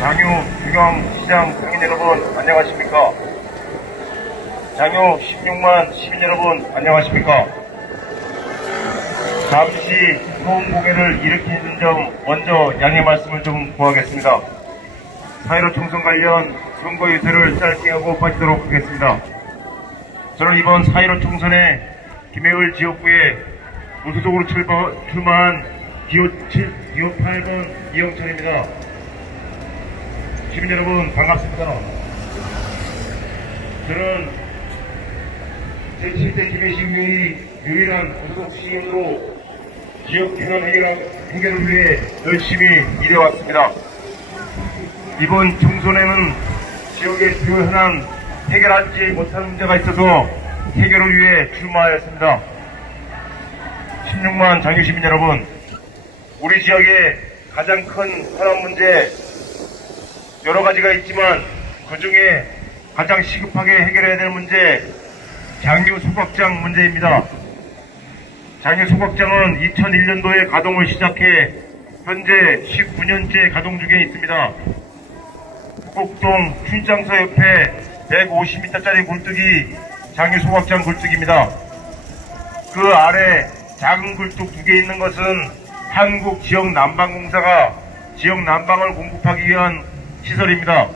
장유 중앙시장 상인 여러분 안녕하십니까? 장유 16만 시민 여러분 안녕하십니까? 잠시 소음 공해를 일으키는 점 먼저 양해 말씀을 좀 구하겠습니다. 4.15 총선 관련 선거 유세를 짧게 하고 빠지도록 하겠습니다. 저는 이번 4.15 총선에 김해을 지역구에 무소속으로 출마한 기호 8번 이영철입니다. 시민 여러분 반갑습니다. 저는 제7대 김해시 유일한 무소속 시민으로 지역 개선 해결을 위해 열심히 일해왔습니다. 이번 총선에는 지역의 주요 현안 해결하지 못한 문제가 있어서 해결을 위해 출마하였습니다. 16만 장유 시민 여러분, 우리 지역의 가장 큰 현안 문제 여러 가지가 있지만 그 중에 가장 시급하게 해결해야 될 문제 장유 소각장 문제입니다. 장유 소각장은 2001년도에 가동을 시작해 현재 19년째 가동 중에 있습니다. 북곡동 춘장서 옆에 150m짜리 굴뚝이 장유 소각장 굴뚝입니다. 그 아래 작은 굴뚝 2개 있는 것은 한국지역난방공사가 지역난방을 공급하기 위한 시설입니다.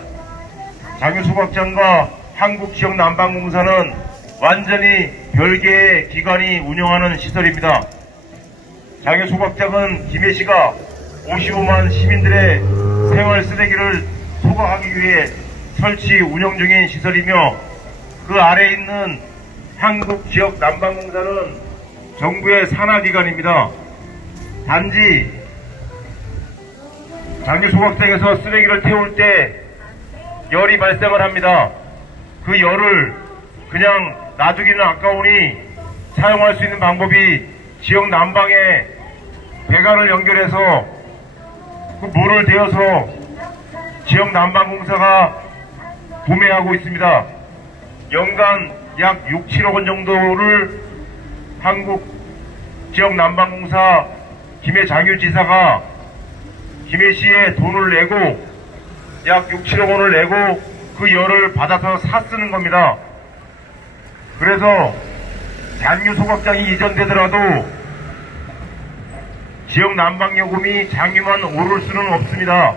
장유 소각장과 한국지역난방공사는 완전히 별개의 기관이 운영하는 시설입니다. 장유 소각장은 김해시가 55만 시민들의 생활 쓰레기를 소각하기 위해 설치 운영 중인 시설이며 그 아래에 있는 한국지역난방공사는 정부의 산하기관입니다. 단지 장유 소각장에서 쓰레기를 태울 때 열이 발생을 합니다. 그 열을 그냥 놔두기는 아까우니 사용할 수 있는 방법이 지역 난방에 배관을 연결해서 그 물을 데워서 지역 난방공사가 구매하고 있습니다. 연간 약 6, 7억 원 정도를 한국 지역 난방공사 김해 장유지사가 김해시에 돈을 내고 약 6, 7억 원을 내고 그 열을 받아서 쓰는 겁니다. 그래서 장유 소각장이 이전되더라도 지역 난방요금이 장유만 오를 수는 없습니다.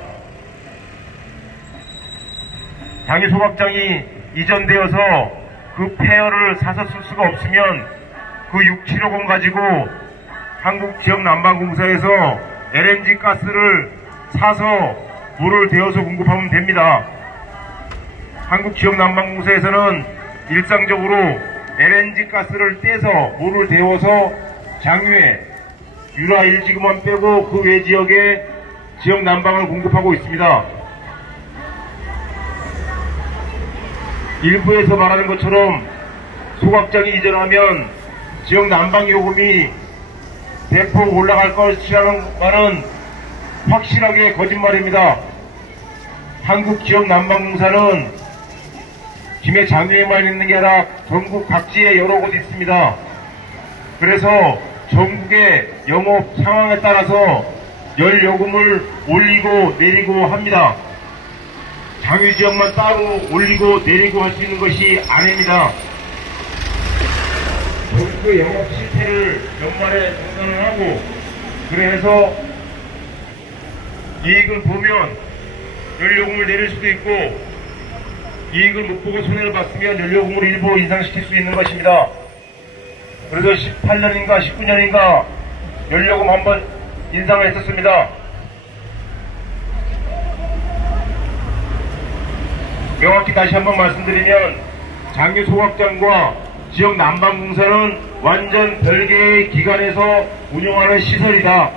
장유 소각장이 이전되어서 그 폐열을 사서 쓸 수가 없으면 그 6, 7억 원 가지고 한국지역난방공사에서 LNG 가스를 사서 물을 데워서 공급하면 됩니다. 한국지역난방공사에서는 일상적으로 LNG 가스를 떼서 물을 데워서 장유에 유라 1지구만 빼고 그 외 지역에 지역 난방을 공급하고 있습니다. 일부에서 말하는 것처럼 소각장이 이전하면 지역 난방 요금이 대폭 올라갈 것이라는 말은 확실하게 거짓말입니다. 한국지역난방공사는 김해 장유에만 있는 게 아니라 전국 각지에 여러 곳 있습니다. 그래서 전국의 영업 상황에 따라서 열 요금을 올리고 내리고 합니다. 장유 지역만 따로 올리고 내리고 할 수 있는 것이 아닙니다. 전국의 영업 실태를 연말에 정산을 하고 그래서 이익을 보면 연료금을 내릴 수도 있고 이익을 못 보고 손해를 봤으면 연료금을 일부 인상시킬 수 있는 것입니다. 그래서 18년인가 19년인가 연료금 한번 인상을 했었습니다. 명확히 다시 한번 말씀드리면 장유 소각장과 지역 난방공사는 완전 별개의 기관에서 운영하는 시설이다.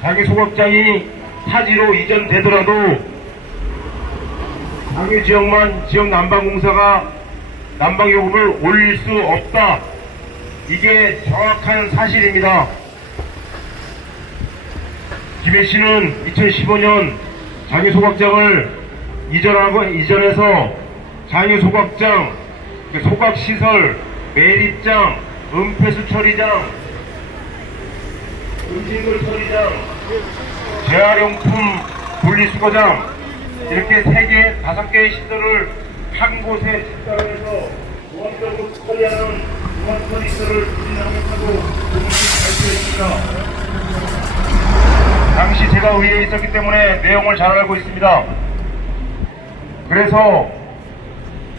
장유 소각장이 타지로 이전되더라도 장유 지역만 지역 난방공사가 난방요금을 올릴 수 없다. 이게 정확한 사실입니다. 김해시는 2015년 장유 소각장을 이전해서 장유 소각장, 소각시설, 매립장, 은폐수 처리장, 음식물 처리장, 재활용품 분리수거장, 이렇게 3개, 5개의 시설을 한 곳에 집단해서 무한적으로 처리하는 무한처리 시설을 추진하겠다고 발표했습니다. 당시 제가 의회에 있었기 때문에 내용을 잘 알고 있습니다. 그래서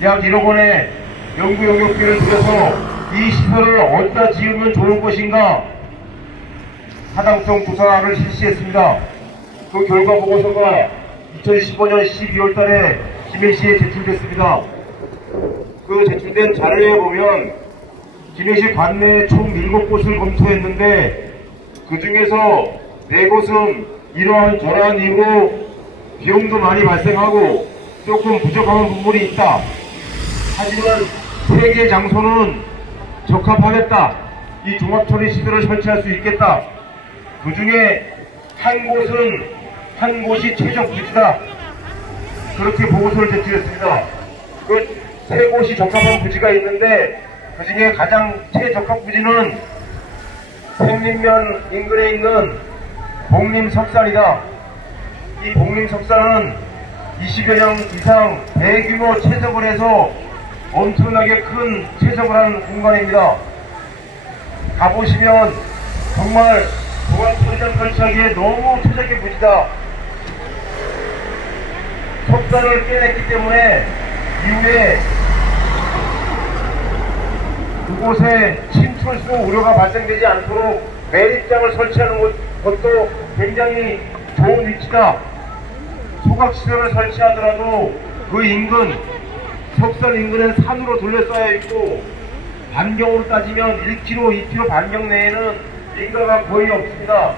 약 1억 원의 연구 용역비를 들여서 이 시설을 어디다 지으면 좋을 것인가 타당성 조사를 실시했습니다. 그 결과 보고서가 2015년 12월 달에 김해시에 제출됐습니다. 그 제출된 자료에 보면 김해시 관내에 총 7곳을 검토했는데 그 중에서 4곳은 이러한 저러한 이유로 비용도 많이 발생하고 조금 부족한 부분이 있다. 하지만 3개 장소는 적합하겠다. 이 종합처리 시설을 설치할 수 있겠다. 그 중에 한 곳이 최적 부지다. 그렇게 보고서를 제출했습니다. 그 3곳이 적합한 부지가 있는데 그 중에 가장 최적합 부지는 생림면 인근에 있는 복림석산이다. 이 복림석산은 20여 년 이상 대규모 채석을 해서 엄청나게 큰 채석을 하는 공간입니다. 가보시면 정말 종합처리장 설치하기에 너무 최적의 부지다. 석산을 깨냈기 때문에 이후에 그곳에 침출수 우려가 발생되지 않도록 매립장을 설치하는 것도 굉장히 좋은 위치다. 소각시설을 설치하더라도 그 인근, 석산 인근은 산으로 둘러싸여 있고 반경으로 따지면 1km, 2km 반경 내에는 인가가 거의 없습니다.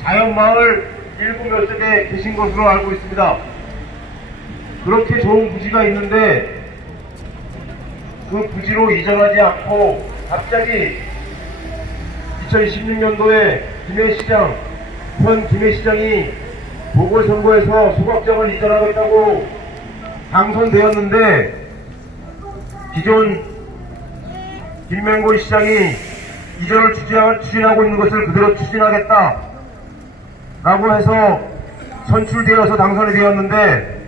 자연마을 일부 몇 세대 계신 것으로 알고 있습니다. 그렇게 좋은 부지가 있는데 그 부지로 이전하지 않고 갑자기 2016년도에 현 김해시장이 보궐선거에서 소각장을 이전하겠다고 당선되었는데 기존 김명곤 시장이 이전을 추진하고 있는 것을 그대로 추진하겠다 라고 해서 선출되어서 당선이 되었는데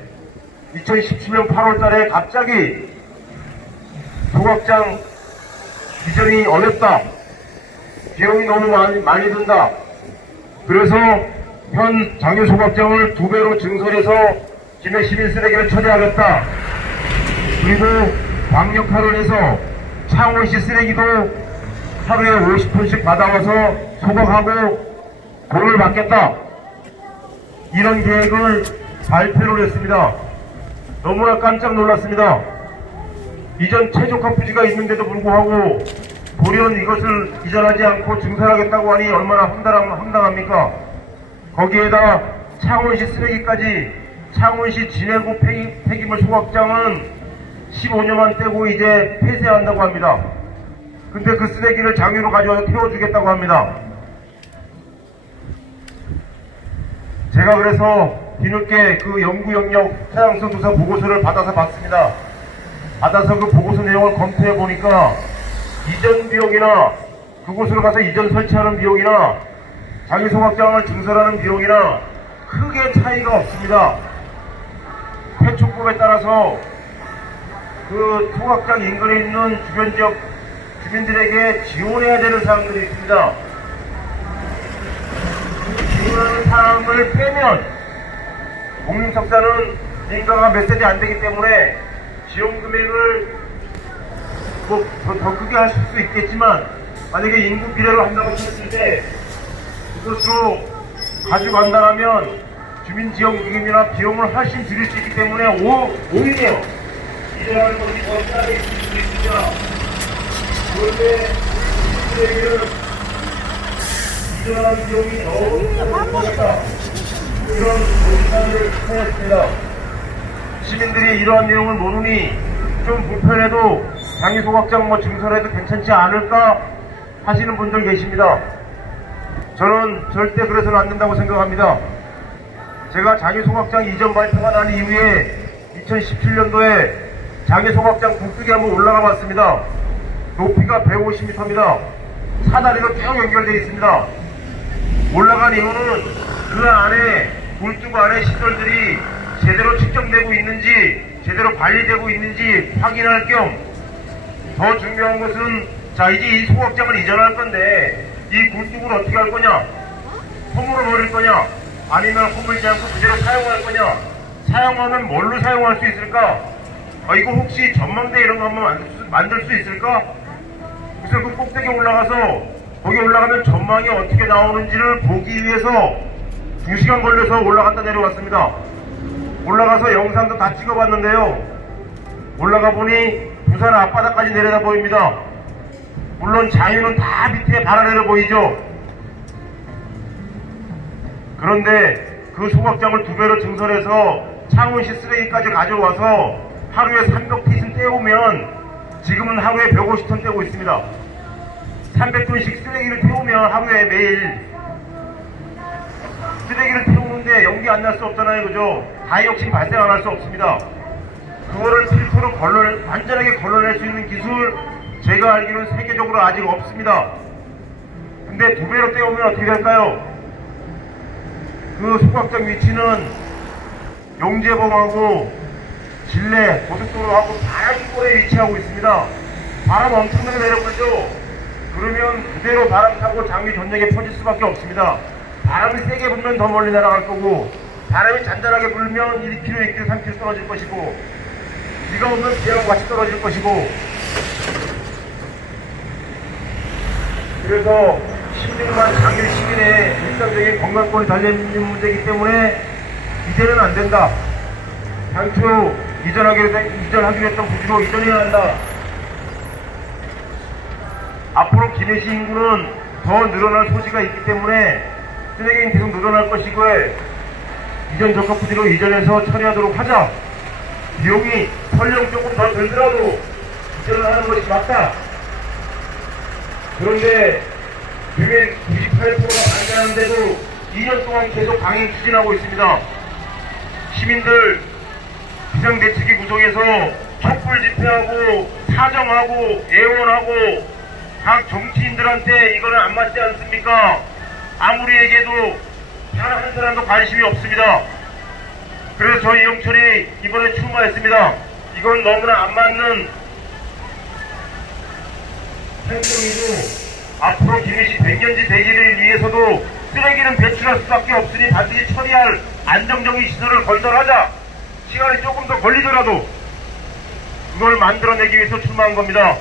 2017년 8월 달에 갑자기 소각장 이전이 어렵다. 비용이 너무 많이 든다. 그래서 현 장유 소각장을 2배로 증설해서 김해 시민 쓰레기를 처리하겠다. 그리고 광역화를 해서 창원시 쓰레기도 하루에 50톤씩 받아와서 소각하고 돈을 받겠다. 이런 계획을 발표를 했습니다. 너무나 깜짝 놀랐습니다. 이전 최적화 부지가 있는데도 불구하고 돌연 이것을 이전하지 않고 증설하겠다고 하니 얼마나 황당합니까? 거기에다 창원시 쓰레기까지 창원시 진해구 폐기물 소각장은 15년만 떼고 이제 폐쇄한다고 합니다. 근데 그 쓰레기를 장유로 가져와서 태워주겠다고 합니다. 제가 그래서 뒤늦게 그 연구 영역 타당성 조사 보고서를 받아서 봤습니다. 받아서 그 보고서 내용을 검토해 보니까 이전 비용이나 그곳으로 가서 이전 설치하는 비용이나 장유 소각장을 증설하는 비용이나 크게 차이가 없습니다. 폐촉법에 따라서 그 소각장 인근에 있는 주변 지역 주민들에게 지원해야 되는 사항들이 있습니다. 그 지원하는 사항을 빼면 복림석산은 인가가 몇 세대 안 되기 때문에 지원 금액을 더 크게 하실 수 있겠지만 만약에 인구 비례로 한다고 했을 때 그것으로 가져간다면 주민지원기금이나 비용을 훨씬 줄일 수 있기 때문에 오히려 이전하는 것이 더 싸게 있을 수 있습니다. 그런데 주민들에게는 이전하는 비용이 너무 크다. 이런 논의를 하였습니다. 시민들이 이러한 내용을 모르니 좀 불편해도 장유 소각장 증설해도 괜찮지 않을까 하시는 분들 계십니다. 저는 절대 그래서는 안 된다고 생각합니다. 제가 장유 소각장 이전 발표가 난 이후에 2017년도에 장유 소각장 북쪽에 한번 올라가 봤습니다. 높이가 150m입니다. 사다리가 쭉 연결되어 있습니다. 올라간 이유는 그 안에 물뚝 안에 시설들이 제대로 측정 있는지, 제대로 관리되고 있는지 확인할 겸, 더 중요한 것은, 자, 이제 이 소각장을 이전할 건데, 이 굴뚝을 어떻게 할 거냐? 홈으로 버릴 거냐? 아니면 허물지 않고 그대로 사용할 거냐? 사용하면 뭘로 사용할 수 있을까? 이거 혹시 전망대 이런 거 한번 만들 수 있을까? 그래서 그 꼭대기에 올라가서, 거기 올라가면 전망이 어떻게 나오는지를 보기 위해서 2시간 걸려서 올라갔다 내려왔습니다. 올라가서 영상도 다 찍어봤는데요. 올라가 보니 부산 앞바다까지 내려다 보입니다. 물론 자유는 다 밑에 발아내려 보이죠. 그런데 그 소각장을 2배로 증설해서 창원시 쓰레기까지 가져와서 하루에 300톤씩 떼우면 지금은 하루에 150톤 떼고 있습니다. 300톤씩 쓰레기를 태우면 하루에 매일 쓰레기를 태우는데 연기 안 날 수 없잖아요. 그죠? 다이옥신 발생 안 할 수 없습니다. 그거를 필터로 완전하게 걸러낼 수 있는 기술, 제가 알기로는 세계적으로 아직 없습니다. 근데 2배로 떼우면 어떻게 될까요? 그 소각장 위치는 용재봉하고 진례, 고속도로하고 바람골에 위치하고 있습니다. 바람 엄청나게 내려불죠? 그러면 그대로 바람 타고 장기 전역에 퍼질 수밖에 없습니다. 바람이 세게 불면 더 멀리 날아갈 거고, 바람이 잔잔하게 불면 1km, 2km, 3km 떨어질 것이고, 비가 오면 비하고 같이 떨어질 것이고, 그래서 16만 장일 시민의 일상적인 건강권이 달려있는 문제이기 때문에 이제는 안 된다. 당초 이전하기로 했던 부지로 이전해야 한다. 앞으로 김해시 인구는 더 늘어날 소지가 있기 때문에 쓰레기는 계속 늘어날 것이고, 이전 적합 부지로 이전해서 처리하도록 하자. 비용이 설령 조금 더 들더라도 이전을 하는 것이 맞다. 그런데 그게 98%가 반대하는데도 2년 동안 계속 강행 추진하고 있습니다. 시민들 비상대책위 구성해서 촛불 집회하고 사정하고 애원하고 각 정치인들한테 이거는 안 맞지 않습니까? 아무리 얘기해도 단 한 사람도 관심이 없습니다. 그래서 저희 영철이 이번에 출마했습니다. 이건 너무나 안 맞는 행동이고, 앞으로 김해시 100년지 대기를 위해서도 쓰레기는 배출할 수밖에 없으니 반드시 처리할 안정적인 시설을 건설하자. 시간이 조금 더 걸리더라도 그걸 만들어내기 위해서 출마한 겁니다.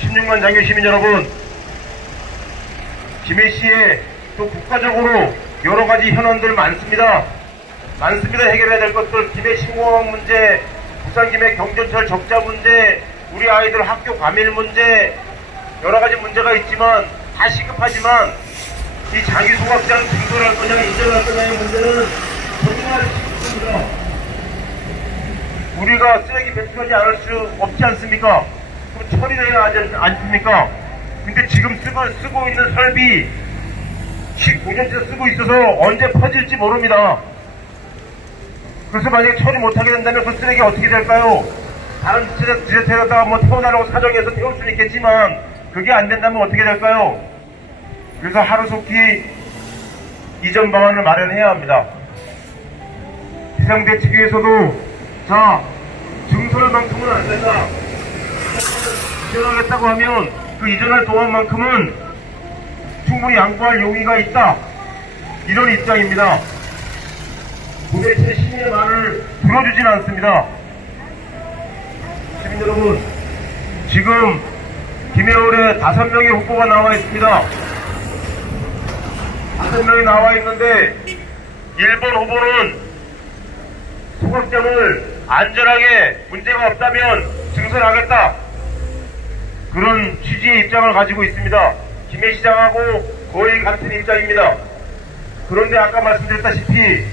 16만 장교 시민 여러분, 김해시에 또 국가적으로 여러 가지 현안들 많습니다. 해결해야 될 것들, 김해신공항 문제, 부산 김해 경전철 적자 문제, 우리 아이들 학교 과밀 문제, 여러 가지 문제가 있지만 다 시급하지만 이 자기 소각장 증설할 거냐 인정할 거냐의 문제는 정말 시급합니다. 우리가 쓰레기 배출하지 않을 수 없지 않습니까? 그럼 처리를 해야 하지 않습니까? 근데 지금 쓰고 있는 설비 19년째 쓰고 있어서 언제 퍼질지 모릅니다. 그래서 만약에 처리 못하게 된다면 그 쓰레기 어떻게 될까요? 다른 지자체에다가 뭐 태워달라고 사정해서 태울 수는 있겠지만 그게 안 된다면 어떻게 될까요? 그래서 하루속히 이전 방안을 마련해야 합니다. 비상대책위에서도 자, 증설만큼은 안 된다. 이전하겠다고 하면 그 이전할 동안만큼은 충분히 양보할 용의가 있다. 이런 입장입니다. 도대체 시민의 말을 들어주진 않습니다. 시민 여러분, 지금 김해올에 5명의 후보가 나와 있습니다. 5명이 나와 있는데 1번 후보는 소각장을 안전하게 문제가 없다면 증설하겠다. 그런 취지의 입장을 가지고 있습니다. 김해시장하고 거의 같은 입장입니다. 그런데 아까 말씀드렸다시피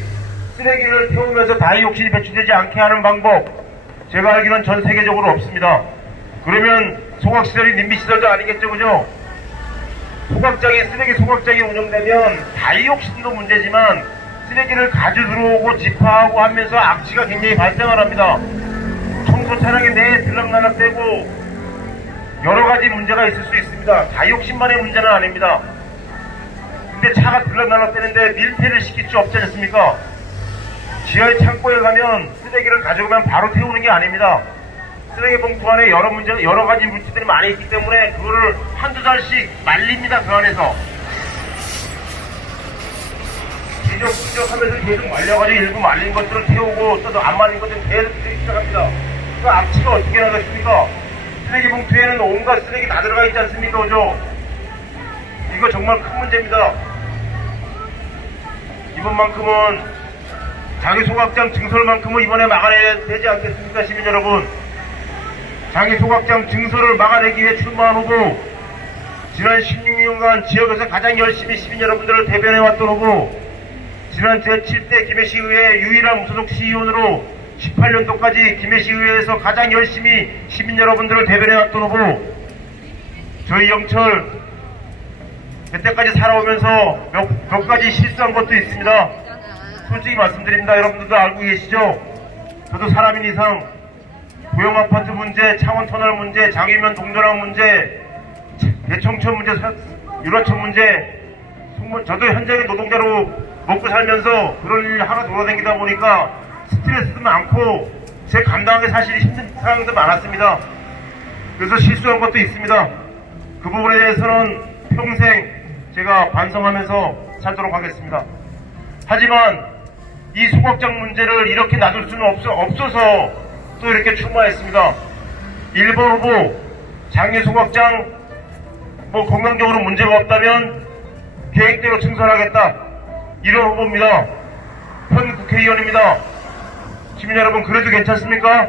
쓰레기를 태우면서 다이옥신이 배출되지 않게 하는 방법, 제가 알기로는 전 세계적으로 없습니다. 그러면 소각시설이 님비시설도 아니겠죠, 그죠? 쓰레기 소각장이 운영되면 다이옥신도 문제지만 쓰레기를 가져 들어오고 집화하고 하면서 악취가 굉장히 발생을 합니다. 청소 차량이 내에 들락날락되고 여러 가지 문제가 있을 수 있습니다. 다이옥신만의 문제는 아닙니다. 근데 차가 들락날락되는데 밀폐를 시킬 수 없지 않습니까? 지하의 창고에 가면 쓰레기를 가져가면 바로 태우는 게 아닙니다. 쓰레기 봉투 안에 여러 가지 물질들이 많이 있기 때문에 그거를 한두 달씩 말립니다. 그 안에서. 지적하면서 계속 말려가지고 일부 말린 것들을 태우고 또 안 말린 것들은 계속 태우기 시작합니다. 그 악취가 어떻게 나겠습니까? 쓰레기 봉투에는 온갖 쓰레기 다 들어가 있지 않습니까? 그죠? 이거 정말 큰 문제입니다. 이번만큼은 장애 소각장 증설만큼은 이번에 막아내야 되지 않겠습니까? 시민 여러분. 장애 소각장 증설을 막아내기 위해 출마한 후보, 지난 16년간 지역에서 가장 열심히 시민 여러분들을 대변해왔던 후보, 지난 제7대 김해시의회 유일한 무소속 시의원으로 18년도까지 김해시의회에서 가장 열심히 시민 여러분들을 대변해왔던 후보, 저희 영철 그때까지 살아오면서 몇 가지 실수한 것도 있습니다. 솔직히 말씀드립니다. 여러분들도 알고 계시죠? 저도 사람인 이상 고용아파트 문제, 창원터널 문제, 장애면 동전항 문제, 대청천 문제, 유라천 문제, 저도 현장의 노동자로 먹고 살면서 그런 일 하나 돌아다니다 보니까 스트레스도 많고 제 감당하기 사실이 힘든 상황도 많았습니다. 그래서 실수한 것도 있습니다. 그 부분에 대해서는 평생 제가 반성하면서 살도록 하겠습니다. 하지만 이 소각장 문제를 이렇게 놔둘 수는 없어서 또 이렇게 출마했습니다. 1번 후보 장애 소각장 건강적으로 문제가 없다면 계획대로 증설하겠다. 이런 후보입니다. 현 국회의원입니다. 시민 여러분, 그래도 괜찮습니까?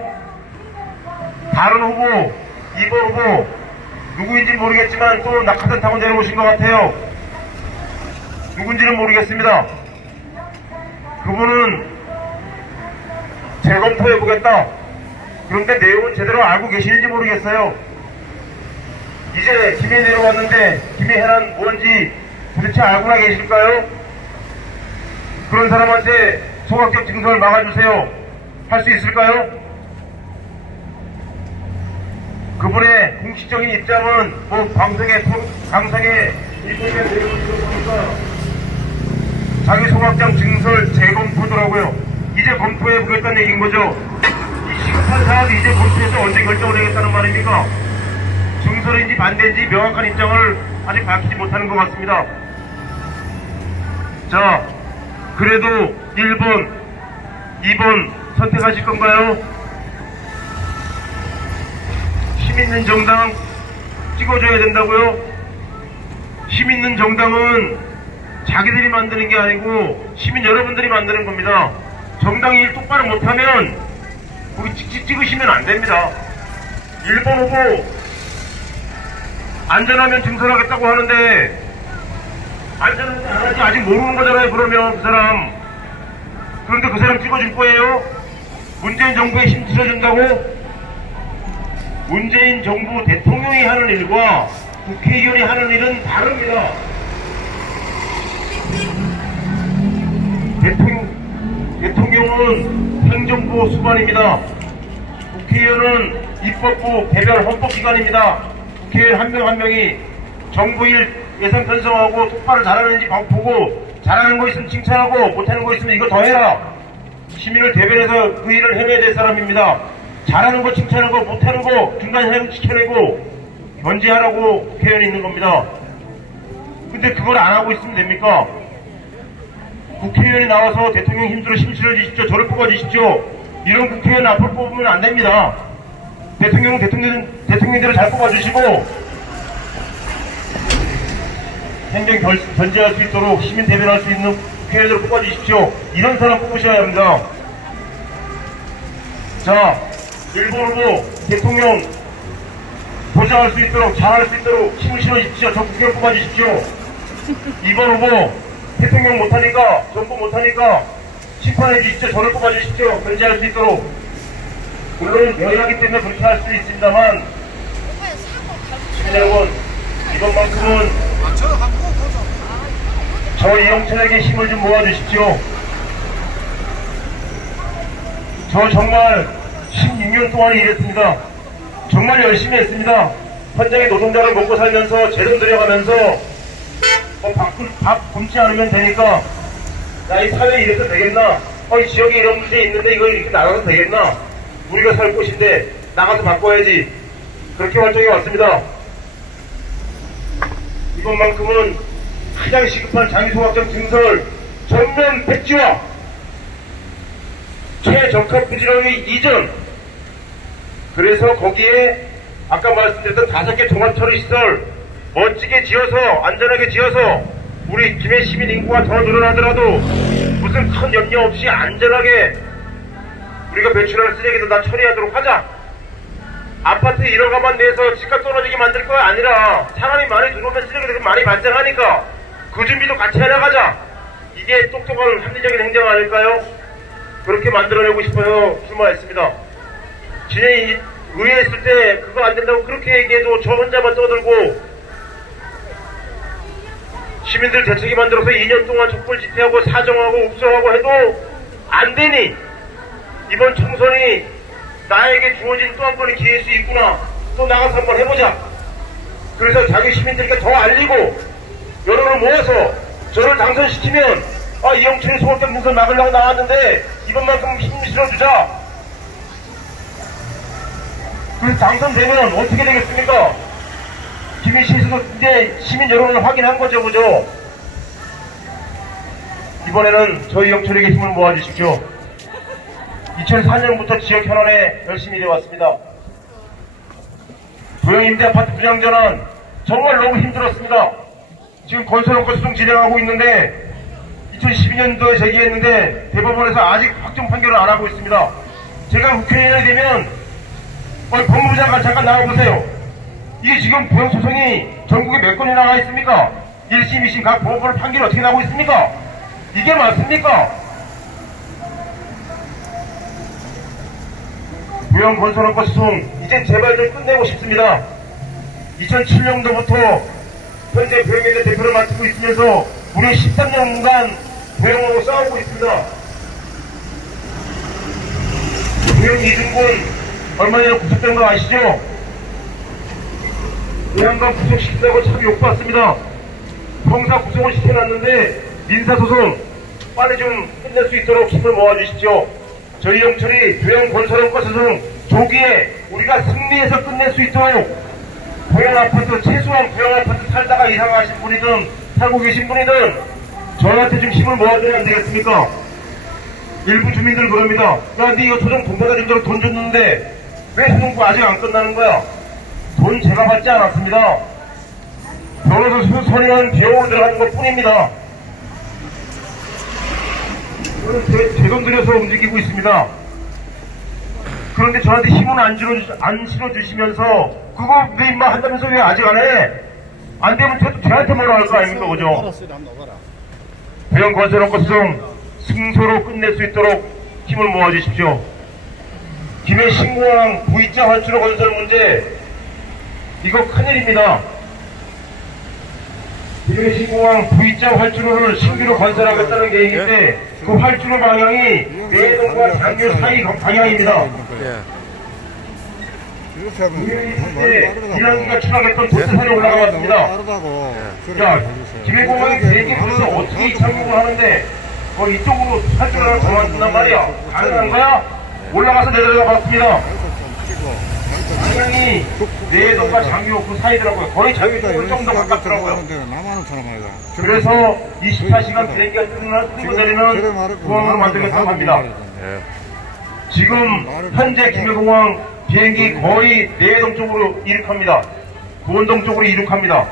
다른 후보, 2번 후보 누구인지 모르겠지만 또 낙하산 타고 내려오신 것 같아요. 누군지는 모르겠습니다. 그분은 재검토해보겠다. 그런데 내용은 제대로 알고 계시는지 모르겠어요. 이제 김해 내려왔는데 김해해란 뭔지 도대체 알고나 계실까요? 그런 사람한테 소각장 증설을 막아주세요. 할 수 있을까요? 그분의 공식적인 입장은 방송에 일본에 내려오는 거 보니까 자기 소각장 증설 재검토더라고요. 이제 검토해보겠다는 얘기인 거죠. 이 시급한 사안을 이제 검토해서 언제 결정을 하겠다는 말입니까? 증설인지 반대인지 명확한 입장을 아직 밝히지 못하는 것 같습니다. 자, 그래도 1번, 2번 선택하실 건가요? 힘 있는 정당 찍어줘야 된다고요? 힘 있는 정당은 자기들이 만드는 게 아니고 시민 여러분들이 만드는 겁니다. 정당이 일 똑바로 못하면 거기 찍으시면 안 됩니다. 1번 후보 안전하면 증설하겠다고 하는데 안전하지 안 하지 아직 모르는 거잖아요. 그러면 그 사람, 그런데 그 사람 찍어줄 거예요? 문재인 정부에 힘 실어준다고? 문재인 정부 대통령이 하는 일과 국회의원이 하는 일은 다릅니다. 대통령은 행정부 수반입니다. 국회의원은 입법부 개별 헌법기관입니다. 국회의원 한 명 한 명이 정부 일 예산 편성하고 똑바로 잘하는지 보고 잘하는 거 있으면 칭찬하고 못하는 거 있으면 이거 더 해라. 시민을 대변해서 그 일을 해내야 될 사람입니다. 잘하는 거 칭찬하고 못하는 거 중간에 지켜내고 견제하라고 국회의원이 있는 겁니다. 근데 그걸 안 하고 있으면 됩니까? 국회의원이 나와서 대통령 힘들어 힘실어주십시오. 저를 뽑아주십시오. 이런 국회의원 앞으로 뽑으면 안 됩니다. 대통령은 대통령대로 잘 뽑아주시고 행정 견제할 수 있도록 시민 대변할 수 있는 국회의원으로 뽑아주십시오. 이런 사람 뽑으셔야 합니다. 자, 1번 후보 대통령 보장할 수 있도록 잘할 수 있도록 힘을 실어주십시오. 저 국회의원 뽑아주십시오. 2번 후보 대통령 못하니까 정부 못하니까 심판해 주십시오. 저를 뽑아주십시오. 견제할 수 있도록. 물론 여야기 때문에 그렇게 할 수 있습니다만 여러분 이번만큼은 저 이영철에게 힘을 좀 모아주십시오. 저 정말 16년 동안 일했습니다. 정말 열심히 했습니다. 현장의 노동자를 먹고 살면서 재정 들여가면서 밥 굶지 않으면 되니까 나 이 사회에 이래서 되겠나? 이 지역에 이런 문제 있는데 이거 이렇게 나가도 되겠나? 우리가 살 곳인데 나가서 바꿔야지. 그렇게 결정이 왔습니다. 이번만큼은 가장 시급한 장기소각장 증설 전면 백지화, 최적합 부지런의 이전. 그래서 거기에 아까 말씀드렸던 5개 종합처리시설 멋지게 지어서 안전하게 지어서 우리 김해 시민 인구가 더 늘어나더라도 무슨 큰 염려 없이 안전하게 우리가 배출할 쓰레기도 다 처리하도록 하자. 아파트 1호가만 내서 집값 떨어지게 만들 거야 아니라 사람이 많이 들어오면 쓰레기들이 많이 발생하니까 그 준비도 같이 해나가자. 이게 똑똑한 합리적인 행정 아닐까요? 그렇게 만들어내고 싶어서 출마했습니다. 진해 의회에 있을 때 그거 안 된다고 그렇게 얘기해도 저 혼자만 떠들고 시민들 대책위 만들어서 2년 동안 촛불 집회하고 사정하고 읍소하고 해도 안 되니 이번 총선이 나에게 주어진 또 한 번의 기회일 수 있구나. 또 나가서 한번 해보자. 그래서 자기 시민들께 더 알리고 여론을 모아서 저를 당선시키면 이영철이 소각장 증설 막으려고 나왔는데 이번만큼 힘 실어주자. 그래서 당선되면 어떻게 되겠습니까? 김해시에서도 이제 시민 여론을 확인한 거죠, 그죠? 이번에는 저희 영철에게 힘을 모아주십시오. 2004년부터 지역 현안에 열심히 일해왔습니다. 부영임대아파트 분양전환 정말 너무 힘들었습니다. 지금 건설원가 소송 진행하고 있는데 2012년도에 제기했는데 대법원에서 아직 확정 판결을 안 하고 있습니다. 제가 국회의원이 되면 법무부 장관 잠깐 나와보세요. 이게 지금 부영소송이 전국에 몇 건이 나와 있습니까? 1심, 2심 각 법원 판결이 어떻게 나오고 있습니까? 이게 맞습니까? 부영 건설원가 소송 이제 제발 좀 끝내고 싶습니다. 2007년도부터 현재 부영인대 대표를 맡고 있으면서 우리 13년간 부영하고 싸우고 있습니다. 부영 이중군 얼마 전에 구속된 거 아시죠? 부영관 구속시킨다고 참 욕받습니다. 형사 구속을 시켜놨는데 민사소송 빨리 좀 끝낼 수 있도록 힘을 모아주십시오. 저희 영철이 부영 건설원가 소송 조기에 우리가 승리해서 끝낼 수 있도록 부영아파트 최소한 부영아파트 살다가 이사가신 분이든 살고 계신 분이든 저희한테 좀 힘을 모아줘야 안 되겠습니까? 일부 주민들 그럽니다. 야 근데 이거 소송 돈 받아준다고 돈 줬는데 왜 소송부 아직 안 끝나는 거야? 돈 제가 받지 않았습니다. 변호사 선임한 비용으로 들어가는 것 뿐입니다. 저는 제 돈 들여서 움직이고 있습니다. 그런데 저한테 힘은 안 실어주시면서 그거 왜 임마 한다면서 왜 아직 안 해? 안 되면 저한테 뭐라 할 거 아닙니까, 그죠? 부영 건설원가 소송 승소로 끝낼 수 있도록 힘을 모아주십시오. 김해 신공항 V자 활주로 건설 문제 이거 큰일입니다. 김해 신공항 V자 활주로를 신규로 건설하겠다는 계획인데 그 활주로 방향이 내동과 장교 사이 방향입니다. 이란기가 추락했던 도태산에 올라가왔습니다. 자, 김해공항에 비행기 그래서 어떻게 이 착륙을 하는데 이쪽으로 활주로를 정한단 말이야. 가능한 거야? 올라가서 내려가 봤습니다. 방향이 내동과 장교 그 사이더라고요. 거의 장교 정도 가깝더라고요. 그래서 24시간 비행기가 뜨고 내리는 공항으로 만들겠다고 합니다. 지금 현재 김해공항 비행기 거의 내동 쪽으로 이륙합니다. 구원동 쪽으로 이륙합니다.